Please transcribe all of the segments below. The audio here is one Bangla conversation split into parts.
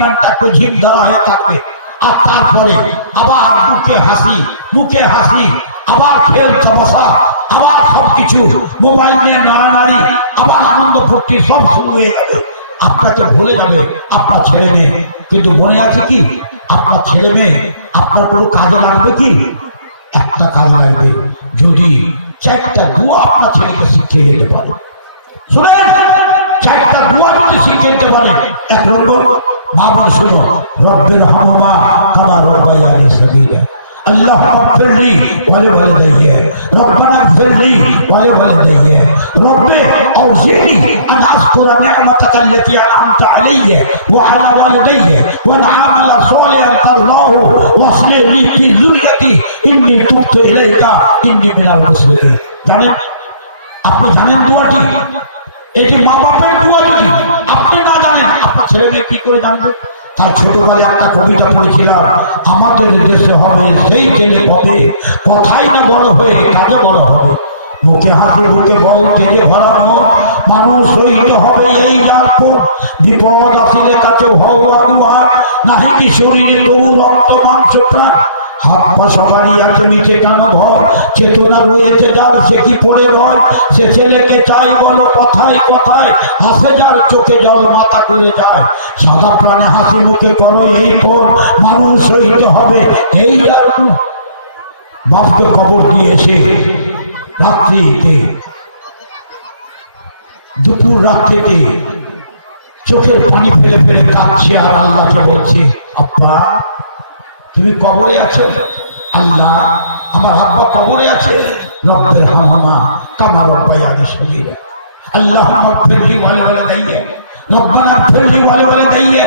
ট্রিটমেন্টটা একটু জিভ ধরা হয়ে থাকবে, আর তারপরে আবার মুখে হাসি, আবার খেল তামাশা, আবার সবকিছু মোবাইল নিয়ে নাড়ানাড়ি, আবার আনন্দ ফুর্তি সব শুরু হয়ে যাবে। আপনাকে ভুলে যাবে আপনার ছেলে মেয়ে। কিন্তু মনে আছে কি আপনার ছেলে মেয়ে আপনার কোনো কাজে লাগবে কি? একটা কাজে লাগবে, যদি 4টা দোয়া আপনার ছেলেকে শিখিয়ে যেতে পারে। শুনেন, 4টা দোয়া যদি শিখিয়ে যেতে পারে। 1 নম্বর, মা বলে শুনো, রব্বের হামমা কামা রব্বায়ানি সগীরা, اللهم اغفر لي ولوالدي ربنا اغفر لي ولوالدي رب اوزعني ان اذكر نعمتك التي انعمت علي وعلى والدي وان اعمل صالحا ترضاه واصلح لي في ذريتي اني تبت اليك اني من المسلمين। জানেন, আপনি জানেন দোয়াটি? এটি মা বাপের দোয়া। যদি আপনি না জানেন আপনার ছেলে মেয়ে কি করে জানবে? তার ছোটবেলায় একটা কবিতা পড়েছিলাম, আমাদের দেশে হবে সেই ছেলে পদে, কথাই না বড় হয়ে কাজে বড় হবে, মুখে হাসি মুখে বউ তেলে ভরানো, মানুষ হইতে হবে এই যার কোন, বিপদ আসিলে কাছে হব আগুয়ার, নাহি কি শরীরে তবু রক্ত মাংস প্রাণ, হাত পা সবারই আছে নিচে কেন ঘর, চেতনা রয়েছে যার সে কি পড়ে রয়, সে ছেলেকে চাই বলো কথায় কথায়, হাসে যার চোখে জল মাথা করে যায়, সাদা প্রাণে হাসি মুখে করো এই পর, মানুষ হইতে হবে এই যার। বাপকে কবর দিয়েছে রাত্রিতে, দুপুর রাত্রিতে চোখের পানি ফেলে ফেলে কাঁদছে আর আল্লাহকে বলছে, আব্বা তুমি কবরে আছো? আল্লাহ, আমার আব্বা কবরে আছে। রব্বের হামমা কামা রব্বায়ানি সগীরা, আল্লাহুম্মা ইগফির লি ওয়া লিওয়ালিদাইয়া, রব্বানা ইগফির লি ওয়া লিওয়ালিদাইয়া,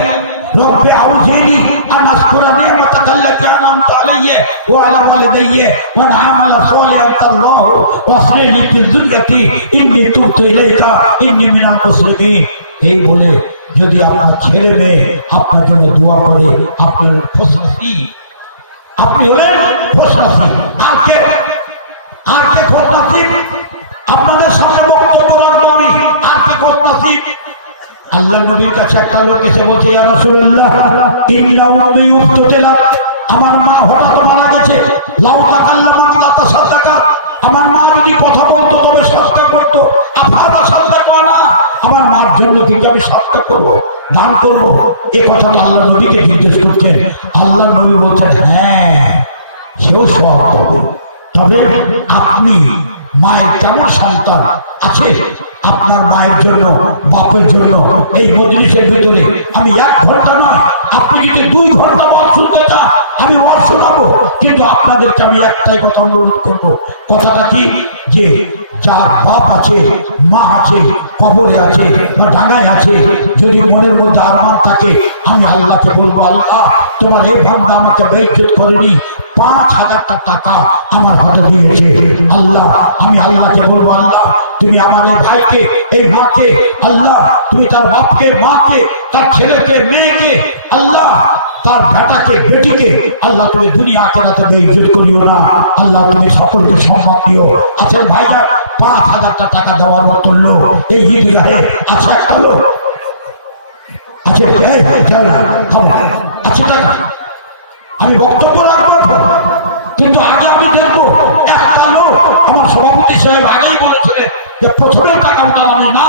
রব্বি আউজিনি আন আযকুরা নি'মাতাকা আল্লাতী আন'আমতা আলাইয়া ওয়া আলা ওয়ালিদাইয়া ওয়া আন আ'মালা সালিহান তারদাহু ওয়া আসলিহ লি ফি যুররিয়াতি ইন্নী তুবতু ইলাইকা ইন্নী মিনাল মুসলিমিন। এই বলে যদি আপনার ছেলে মেয়ে আপনার জন্য দোয়া করে, আপনার খুশরাসি, আপনি হলেন খুশরাসি। আর কে খুশরাসি? আপনাদের সামনে বক্তব্য রাখবো আমি, আর কে খুশরাসি? আল্লাহ নবীর কাছে একটা লোক এসে বলছে, ইয়া রাসূলুল্লাহ ইন্না উম্মি উফতুতিলা, আমার মা হঠাৎ মারা গেছে, লাউ তাকাল্লামা লা তাসাদ্দাকাত, আমার মা যদি কথা বলতো তবে সদকা করতো, আফাদা সাদকা না, আমার মার জন্য কিন্তু আমি সদকা করবো, দান করবো। এ কথা তো আল্লাহ নবীকে জিজ্ঞেস করছেন। আল্লাহ নবী বলছেন, হ্যাঁ সেও সব হবে, তবে আপনি মায়ের কেমন সন্তান আছে? আপনার মায়ের জন্য বাপের জন্য এই মজলিসের ভিতরে আমি 1 ঘন্টা নয়, আপনি যদি 2 ঘন্টা বল শুনতে চান আমি বল শোনাবো, কিন্তু আপনাদেরকে আমি একটাই কথা অনুরোধ করবো। কথাটা কি? যে যার বাপ আছে, মা আছে, কবরে আছে বা ডাঙায় আছে, যদি মনের মধ্যে আরমান থাকে, আমি আল্লাহকে বলবো, আল্লাহ তোমার এই বান্দা আমাকে বেইজ্জত করেনি, 5,000 টাকা আমার হাতে দিয়েছে, আল্লাহ আমি আল্লাহকে বলবো, আল্লাহ তুমি আমার এই ভাইকে, এই মাকে, আল্লাহ তুমি তার বাপকে, মাকে, তার ছেলেকে, মেয়েকে, আল্লাহ তার বেটাকে, বেটিকে, আল্লাহ তুমি দুনিয়া আখিরাতে বেইজ্জত করিও না, আল্লাহ তুমি সকলকে সম্মান দিও। আছে ভাইজান 5,000 টাকা দেওয়ার মতো লোক এই ঈদগাহে আছে? একটা লোক আছে? আছে টাকা? আমি বক্তব্য রাখবো, কিন্তু আগে আমি দেখবো একটা লোক। আমার সভাপতি সাহেব আগেই বলেছিলেন যে প্রথমে টাকা উঠানো না,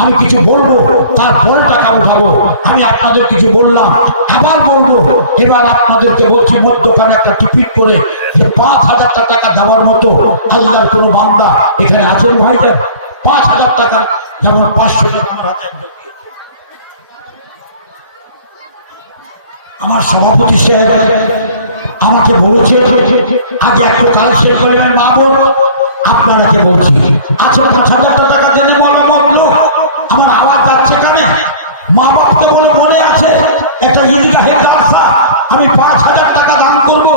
আমি কিছু বলবো তারপরে টাকা উঠাবো। আমি আপনাদের কিছু বললাম, আবার বলবো। এবার আপনাদেরকে বলছি, মধ্যখানে একটা টিকিট করে যে 5,000 টাকা দেওয়ার মতো আল্লাহর কোনো বান্দা এখানে আছেন ভাইজান? 5,000 টাকা, যেমন 500 টাকা আমার হাতে। আমার সভাপতি সাহেব আমাকে বলেছে আগে একটু কালেকশন করবেন বাবু, আপনারা কে বলছি আছে 5,000 টাকা দিলে বলে বন্ধ। আমার আওয়াজ যাচ্ছে কানে? মা বাপকে বলে মনে আছে একটা ঈদগাহে জালসা, আমি 5,000 টাকা দান করবো।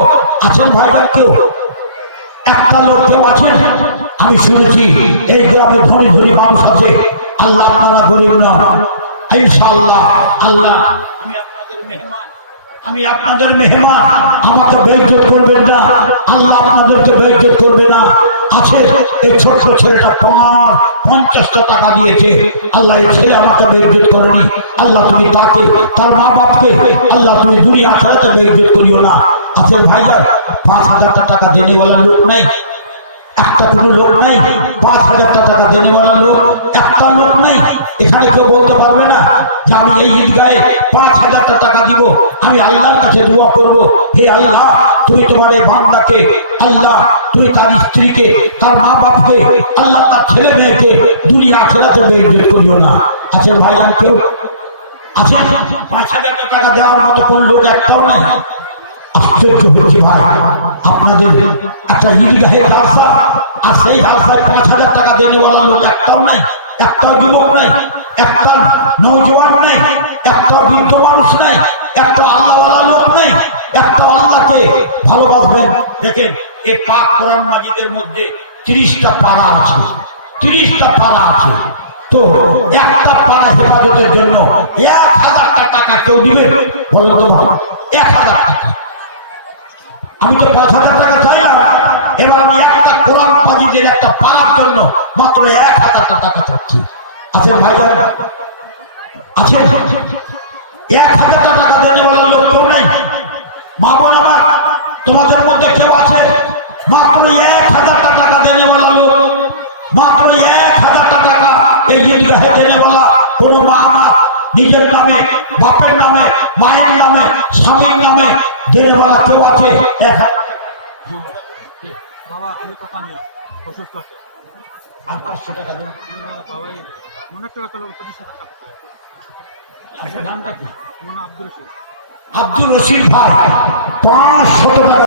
আছেন ভাইজান কেউ? একটা লোক কেউ আছেন? আমি শুনেছি এই গ্রামে ধনী ধনী মানুষ আছে। আল্লাহ আপনারা গরিব না, ইনশাআল্লাহ আল্লাহ আমি আপনাদের মেহমান, আমাকে বেইজ্জত করবেন না, আল্লাহ আপনাদেরকে বেইজ্জত করবে না। আছে এই ছোট্ট ছেলেটা 50টা টাকা দিয়েছে, আল্লাহ এই ছেলে আমাকে বেইজ্জত করেনি, আল্লাহ তুমি তাকে তার মা বাপকে আল্লাহ তুমি দুনিয়া আখিরাতে বেইজ্জত করিও না। আছে ভাইয়া 5000 টাকা দেনেওয়ালা লোক নাই, একটা কোনো লোক নাই, 5000 টাকা দেনেওয়ালা লোক একটা লোক নাই। এখানে কেউ বলতে পারবে না যে আমি এই ঈদগাহে 5000 টাকা দিব, আমি আল্লাহর কাছে দোয়া করব, হে আল্লাহ তুমি তোমার এই বান্দাকে, আল্লাহ তুমি তার স্ত্রীকে, তার মা বাপকে, আল্লাহ তার ছেলে মেয়েকে দুনিয়া আখিরাতে বেইজ্জত করিও না। আছেন ভাইয়া কেউ? আছেন? 5000 টাকা দেওয়ার মতো কোন লোক একটাও নাই। আশ্চর্য হচ্ছে ভাই, আপনাদের একটা ঈদগাহের জালসা, আর সেই জালসায় 5000 টাকা দেনেওয়ালা লোক একটাও নাই, একটা যুবক নাই, একটা নওজোয়ান নাই, একটা বৃদ্ধ মানুষ নাই, একটা আল্লাহওয়ালা লোক নাই, একটা আল্লাহকে ভালোবাসবেন। দেখেন এই পাক কোরআন মাজিদের মধ্যে 30টা পারা আছে, 30টা পারা আছে। তো একটা পাড়া হেফাজতের জন্য 1000 টাকা কেউ দিবে? বলো তো ভাই, 1000 টাকা। আমি তো 5000 টাকা চাইলাম, এবার আমি একটা কোরআন মাজিদের একটা পাড়ার জন্য মাত্র 1000 টাকা চাচ্ছি। আছেন ভাইজান? আছেন? 1000 টাকা দেনেওয়ালা লোক কেউ নেই? মা বোন আমার, তোমাদের মধ্যে কেউ আছে মাত্র 1000 টাকা দেনেওয়ালা লোক? মাত্র 1000 টাকা এই ঈদগাহে দেনেওয়ালা কোন মা আমার নিজের নামে, বাপের নামে, মায়ের নামে, স্বামীর নামে দেনেওয়ালা কেউ আছে? 1000 আর 500 টাকা দেন। আব্দুর রশিদ ভাই 500 টাকা